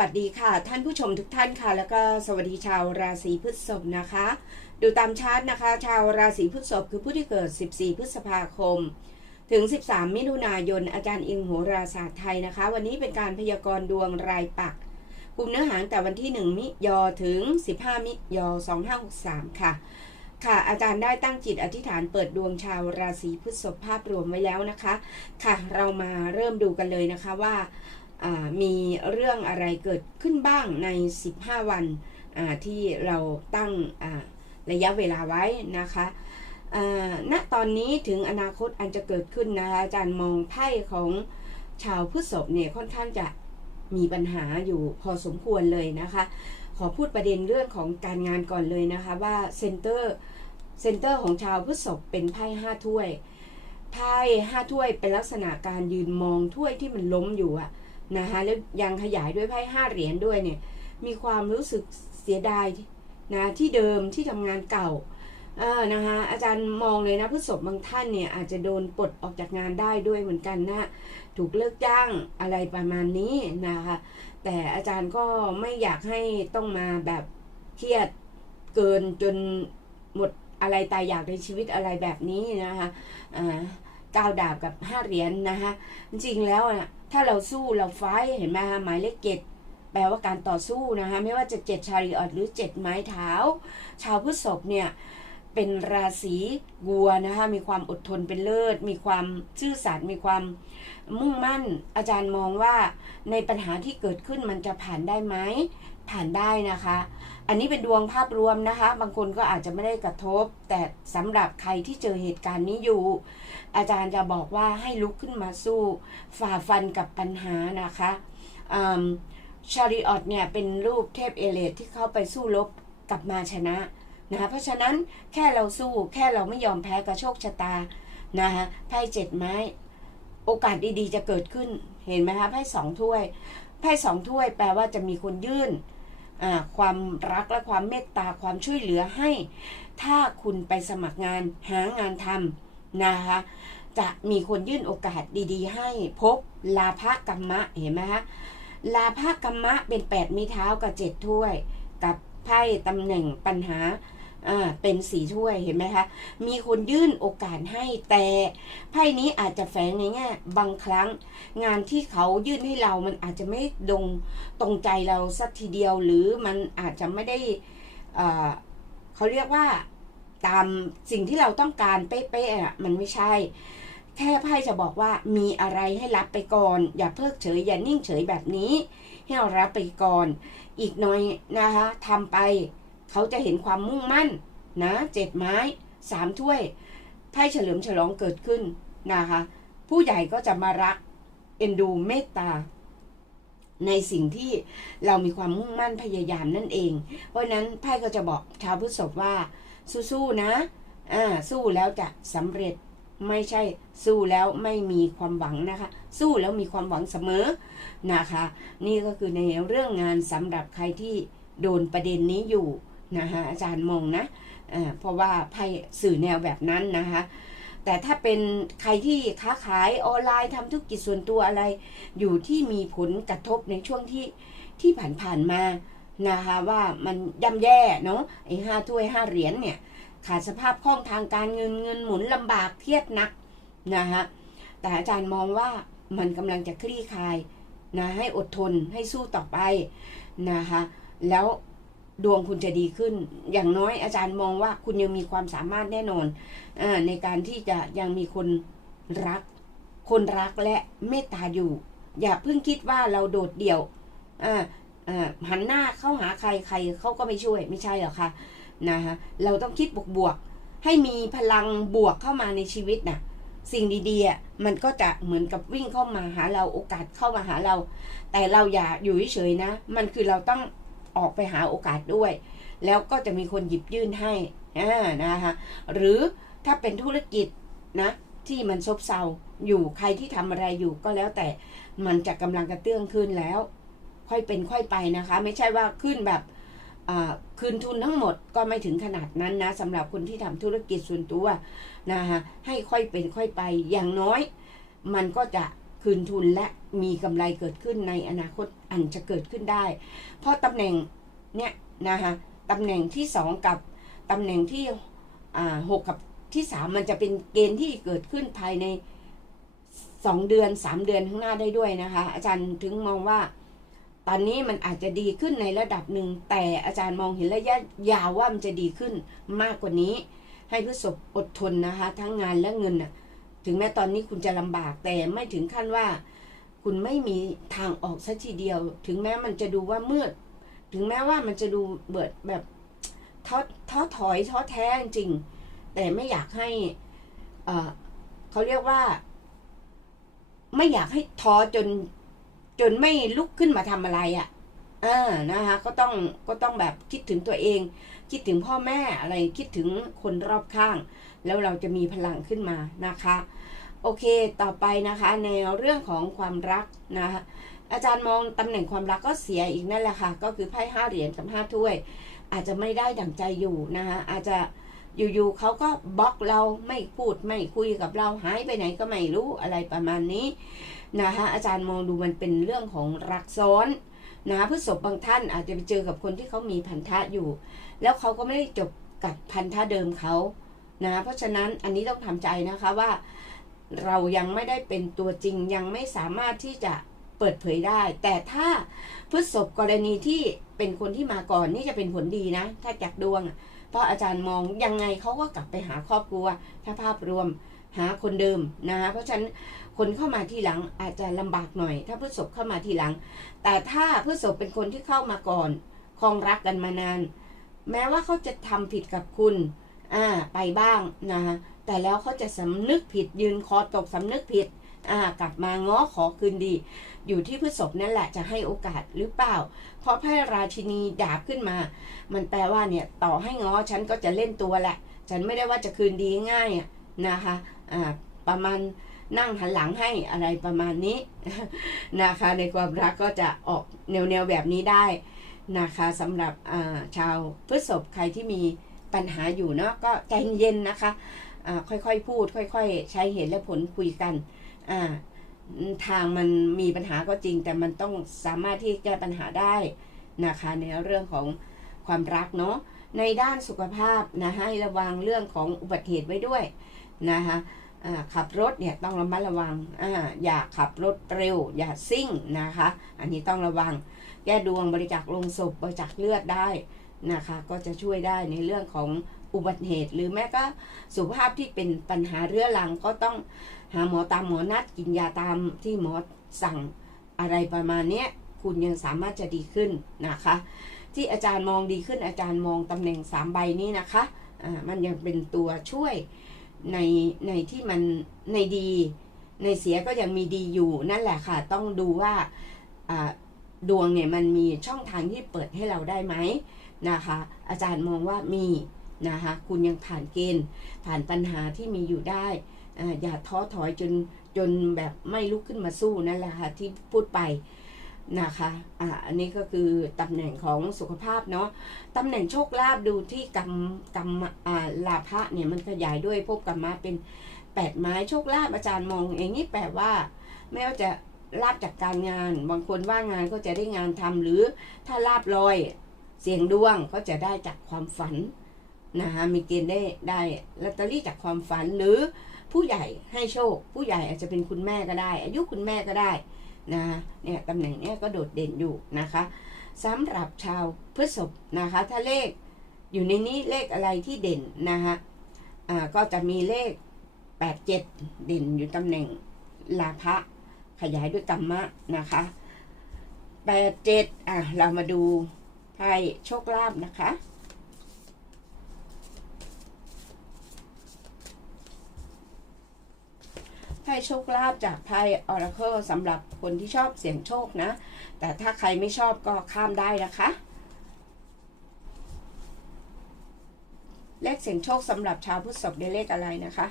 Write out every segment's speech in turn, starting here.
วัสดีค่ะ ท่านผู้ชมทุกท่านค่ะ แล้วก็สวัสดีชาวราศีพฤษภนะคะ ดูตามชาร์ตนะคะ ชาวราศีพฤษภคือผู้ที่เกิด 14 พฤษภาคม ถึง 13 มิถุนายน อาจารย์อิงโหราศาสตร์ไทยนะคะ วันนี้เป็นการพยากรณ์ดวงรายปักกลุ่มเนื้อหาแต่วันที่ 1 มิยอถึง 15 มิยอ2563 ค่ะ ค่ะ อาจารย์ได้ตั้งจิตอธิษฐานเปิดดวงชาวราศีพฤษภภาพรวมไว้แล้วนะคะ ค่ะ เรามาเริ่มดูกันเลยนะคะว่า มีเรื่องอะไรเกิดขึ้นบ้างใน 15 วันที่เราตั้งระยะเวลาไว้นะคะณตอนนี้ถึงอนาคตอันจะเกิดขึ้นนะคะอาจารย์มองไพ่ของชาวพฤษภเนี่ยค่อนข้างจะมีปัญหาอยู่พอสมควรเลยนะคะ ขอพูดประเด็นเรื่องของการงานก่อนเลยนะคะว่าเซนเตอร์เซนเตอร์ของชาวพฤษภเป็นไพ่ห้าถ้วยไพ่ห้าถ้วยเป็นลักษณะการยืนมองถ้วยที่มันล้มอยู่อะ นะคะแล้วยังขยายด้วยไพ่ห้าเหรียญด้วยเนี่ยมีความรู้สึกเสียดายนะที่เดิมที่ทำงานเก่าเออนะคะอาจารย์มองเลยนะผู้ศพบางท่านเนี่ยอาจจะโดนปลดออกจากงานได้ด้วยเหมือนกันนะถูกเลิกจ้างอะไรประมาณนี้นะคะแต่อาจารย์ก็ไม่อยากให้ต้องมาแบบเครียดเกินจนหมดอะไรตายอยากในชีวิตอะไรแบบนี้นะคะอ่า ก้าวดาบกับห้าเหรียญนะคะจริงแล้วนะถ้าเราสู้เราไฟเห็นไหมคะหมายเลขเจ็ดแปลว่าการต่อสู้นะคะไม่ว่าจะเจ็ดชาริออดหรือเจ็ดไม้เท้า ชาวพฤษภเนี่ย เป็นราศีวัวนะคะมีความอดทนเป็นเลิศ มีความซื่อสัตย์มีความมุ่งมั่น อาจารย์มองว่าในปัญหาที่เกิดขึ้นมันจะผ่านได้ไหมผ่านได้นะคะ อันนี้เป็นดวงภาพรวมนะคะ บางคนก็อาจจะไม่ได้กระทบ แต่สำหรับใครที่เจอเหตุการณ์นี้อยู่ อาจารย์จะบอกว่าให้ลุกขึ้นมาสู้ ฝ่าฟันกับปัญหานะคะชาริออตเนี่ยเป็นรูปเทพเอเลตที่เข้าไปสู้รบกลับมาชนะ นะคะเพราะฉะนั้นแค่เราสู้แค่เราไม่ยอมแพ้กับโชคชะตานะคะไพ่เจ็ดไม้ โอกาสดีๆ จะเกิดขึ้นเห็นไหมคะไพ่สองถ้วยไพ่สองถ้วยแปลว่าจะมีคนยื่นความรักและความเมตตาความช่วยเหลือให้ ถ้าคุณไปสมัครงานหางานทำนะคะจะมีคนยื่นโอกาสดีๆ ให้พบลาภกรรมะเห็นไหมคะลาภกรรมะเป็นแปดมีเท้ากับเจ็ดถ้วย กับไพ่ตำแหน่งปัญหา อ่าเป็นสีถ้วยเห็นไหมคะ มีคนยื่นโอกาสให้แต่ไพ่นี้อาจจะแฝงในแง่บางครั้ง งานที่เขายื่นให้เรามันอาจจะไม่ดงตรงใจเราสักทีเดียวหรือมันอาจจะไม่ได้อ่าเขาเรียกว่าตามสิ่งที่เราต้องการเป๊ะๆอะมันไม่ใช่ แค่ไพ่จะบอกว่ามีอะไรให้รับไปก่อน อย่าเพิกเฉย อย่านิ่งเฉยแบบนี้ ให้เรารับไปก่อน อีกหน่อยนะคะทำไป เขาจะเห็นความมุ่งมั่นนะเจ็ดไม้สามถ้วยไพ่เฉลิมฉลองเกิดขึ้นนะคะ ผู้ใหญ่ก็จะมารักเอ็นดูเมตตา ในสิ่งที่เรามีความมุ่งมั่นพยายามนั่นเอง เพราะนั้นไพ่ก็จะบอกชาวพฤษภว่า สู้ๆนะอ่าสู้แล้วจะสำเร็จไม่ใช่สู้แล้วไม่มีความหวังนะคะ สู้แล้วมีความหวังเสมอนะคะ นี่ก็คือในเรื่องงานสำหรับใครที่โดนประเด็นนี้อยู่ นะคะอาจารย์มองนะเพราะว่าไพ่สื่อแนวแบบนั้นนะคะแต่ถ้าเป็นใครที่ค้าขายออนไลน์ทำธุรกิจส่วนตัวอะไร อยู่ที่มีผลกระทบในช่วงที่ที่ผ่านๆมานะคะว่ามันย่ำแย่เนาะไอ้ห้าถ้วยห้าเหรียญเนี่ยขาดสภาพคล่องทางการเงินเงินหมุนลำบากเครียดนักนะฮะแต่อาจารย์มองว่ามันกำลังจะคลี่คลายนะให้อดทนให้สู้ต่อไปนะคะแล้ว ดวงคุณจะดีขึ้น อย่างน้อยอาจารย์มองว่าคุณยังมีความสามารถแน่นอนอในการที่จะยังมีคนรัก คนรักและเมตตาอยู่ อย่าเพิ่งคิดว่าเราโดดเดี่ยวหันหน้าเข้าหาใครใครเขาก็ไม่ช่วย ไม่ใช่หรอกค่ะนะคะเราต้องคิดบวกๆให้มีพลังบวกเข้ามาในชีวิตนะ่ะ สิ่งดีๆมันก็จะเหมือนกับวิ่งเข้ามาหาเราโอกาสเข้ามาหาเรา แต่เราอย่าอยู่เฉยๆนะ มันคือเราต้อง ออกไปหาโอกาสด้วย แล้วก็จะมีคนหยิบยื่นให้นะคะหรือถ้าเป็นธุรกิจนะที่มันซบเซาอยู่ใครที่ทำอะไรอยู่ก็แล้วแต่มันจะกำลังกระเตื้องขึ้นแล้ว ค่อยเป็นค่อยไปนะคะ ไม่ใช่ว่าขึ้นแบบคืนทุนทั้งหมดก็ไม่ถึงขนาดนั้นนะสำหรับคนที่ทำธุรกิจส่วนตัวนะคะให้ค่อยเป็นค่อยไปอย่างน้อย มันก็จะ คืนทุนและมีกำไรเกิดขึ้นในอนาคตอันจะเกิดขึ้นได้ เพราะตำแหน่งเนี่ยนะคะตำแหน่งที่สองกับตำแหน่งที่หกกับที่สามมันจะเป็นเกณฑ์ที่เกิดขึ้นภายในสองเดือนสามเดือนข้างหน้าได้ด้วยนะคะ อาจารย์ถึงมองว่าตอนนี้มันอาจจะดีขึ้นในระดับหนึ่ง แต่อาจารย์มองเห็นระยะยาวว่ามันจะดีขึ้นมากกว่านี้ ให้พฤษภอดทนนะคะ ทั้งงานและเงินน่ะ ถึงแม้ตอนนี้คุณจะลำบากแต่ไม่ถึงขั้นว่า คุณไม่มีทางออกสักทีเดียว ถึงแม้มันจะดูว่ามืด ถึงแม้ว่ามันจะดูเบิดแบบท้อท้อถอยท้อแท้จริง แต่ไม่อยากให้เอ่อเขาเรียกว่า ไม่อยากให้ท้อจน จนไม่ลุกขึ้นมาทำอะไรอะ่ะอ่านะคะ ก็ต้องก็ต้องแบบคิดถึงตัวเอง คิดถึงพ่อแม่อะไรคิดถึงคนรอบข้าง แล้วเราจะมีพลังขึ้นมานะคะ โอเคต่อไปนะคะในเรื่องของความรักนะคะอาจารย์มองตำแหน่งความรักก็เสียอีกนั่นแหละค่ะ ก็คือไพ่ห้าเหรียญกับห้าถ้วย อาจจะไม่ได้ดั่งใจอยู่นะคะอาจจะอยู่ๆเขาก็บล็อกเราไม่พูดไม่คุยกับเราหายไปไหนก็ไม่รู้อะไรประมาณนี้นะคะอาจารย์มองดูมันเป็นเรื่องของรักซ้อนนะพฤษภบางท่านอาจจะไปเจอกับคนที่เขามีพันธะอยู่ แล้วเขาก็ไม่ได้จบกับพันธะเดิมเขา นะเพราะฉะนั้นอันนี้ต้องทำใจนะคะว่าเรายังไม่ได้เป็นตัวจริงยังไม่สามารถที่จะเปิดเผยได้ แต่ถ้าพฤษภกรณีที่เป็นคนที่มาก่อนนี่จะเป็นผลดีนะ ถ้าจากดวง เพราะอาจารย์มองยังไงเขาก็กลับไปหาครอบครัว ถ้าภาพรวมหาคนเดิมนะคะเพราะฉะนั้นคนเข้ามาทีหลังอาจจะลำบากหน่อย ถ้าพฤษภเข้ามาทีหลัง แต่ถ้าพฤษภเป็นคนที่เข้ามาก่อนครองรักกันมานาน แม้ว่าเขาจะทำผิดกับคุณ อ่า ไปบ้างนะคะแต่แล้วเขาจะสำนึกผิดยืนคอตกสำนึกผิด อ่ากลับมาง้อขอคืนดี อยู่ที่พฤษภนั่นแหละจะให้โอกาสหรือเปล่า เพราะไพ่ราชินีดาบขึ้นมา มันแปลว่าเนี่ยต่อให้ง้อฉันก็จะเล่นตัวแหละ ฉันไม่ได้ว่าจะคืนดีง่ายนะคะอ่าประมาณนั่งหันหลังให้อะไรประมาณนี้นะคะ ในความรักก็จะออกแนวแนวแบบนี้ได้นะคะสำหรับอ่าชาวพฤษภใครที่มี ปัญหาอยู่เนาะก็ใจเย็นๆนะคะค่อยๆพูด ค่อย ๆ ใช้เหตุและผลคุยกันทางมันมีปัญหาก็จริง แต่มันต้องสามารถที่แก้ปัญหาได้นะคะในเรื่องของความรักเนาะในด้านสุขภาพนะให้ระวังเรื่องของอุบัติเหตุไว้ด้วยนะคะขับรถเนี่ยต้องระมัดระวังออย่าขับรถเร็ว อย่าซิ่งนะคะ อันนี้ต้องระวัง แก้ดวงบริจาคลงศพบริจาคเลือดได้ นะคะก็จะช่วยได้ในเรื่องของอุบัติเหตุ หรือแม้ก็สุขภาพที่เป็นปัญหาเรื้อรังก็ต้องหาหมอตามหมอนัดกินยาตามที่หมอสั่งอะไรประมาณนี้คุณยังสามารถจะดีขึ้นนะคะ ที่อาจารย์มองดีขึ้นอาจารย์มองตำแหน่งสามใบนี้นะคะอ่ามันยังเป็นตัวช่วยในในที่มันในดีในเสียก็ยังมีดีอยู่นั่นแหละค่ะ ต้องดูว่าดวงเนี่ยมันมีช่องทางที่เปิดให้เราได้ไหม นะคะอาจารย์มองว่ามีนะคะคุณยังผ่านเกณฑ์ผ่านปัญหาที่มีอยู่ได้อย่าท้อถอยจนจนแบบไม่ลุกขึ้นมาสู้นั่นแหละค่ะที่พูดไปนะคะอ่าอันนี้ก็คือตำแหน่งของสุขภาพเนาะตำแหน่งโชคลาภดูที่กรรมกรรมอ่าลาภะเนี่ยมันขยายด้วยพบกรรมะเป็นแปดไม้โชคลาภอาจารย์มองอย่างนี้แปลว่า ไม่ว่าจะลาบจากการงาน บางคนว่างงานก็จะได้งานทำหรือถ้าลาบลอย เสียงดวงก็จะได้จากความฝันนะคะมีเกณฑ์ได้ได้ลอตเตอรี่จากความฝันหรือผู้ใหญ่ให้โชค ผู้ใหญ่อาจจะเป็นคุณแม่ก็ได้ อายุคุณแม่ก็ได้นะเนี่ยตำแหน่งเนี้ยก็โดดเด่นอยู่นะคะสำหรับชาวพฤษภนะคะ ถ้าเลขอยู่ในนี้เลขอะไรที่เด่นนะคะอ่าก็จะมีเลข 87 เด่นอยู่ตำแหน่งลาภะขยายด้วยกรรมะนะคะแปดเจ็ดอะเรามาดู ไพ่โชคลาภนะคะ ไพ่โชคลาภจากไพ่ออราเคิลสำหรับคนที่ชอบเสี่ยงโชคนะ แต่ถ้าใครไม่ชอบก็ข้ามได้นะคะ เลขเสี่ยงโชคสำหรับชาวพุทธศพได้เลขอะไรนะคะ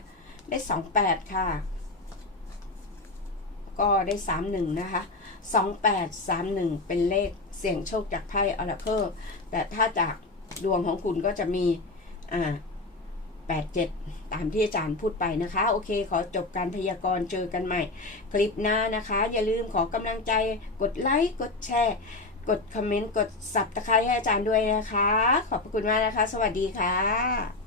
ได้สองแปดค่ะ ก็ได้สามหนึ่งนะคะ สองแปดสามหนึ่งเป็นเลขเสี่ยงโชคจากไพ่ออราเคิลแต่ถ้าจากดวงของคุณก็จะมีอ่า87 ตามที่อาจารย์พูดไปนะคะ โอเค ขอจบการพยากรณ์เจอกันใหม่ คลิปหน้านะคะ อย่าลืมขอกำลังใจกดไลค์กดแชร์ กดคอมเมนต์ กดสับตะไคร้ให้อาจารย์ด้วยนะคะ ขอบพระคุณมากนะคะ สวัสดีค่ะ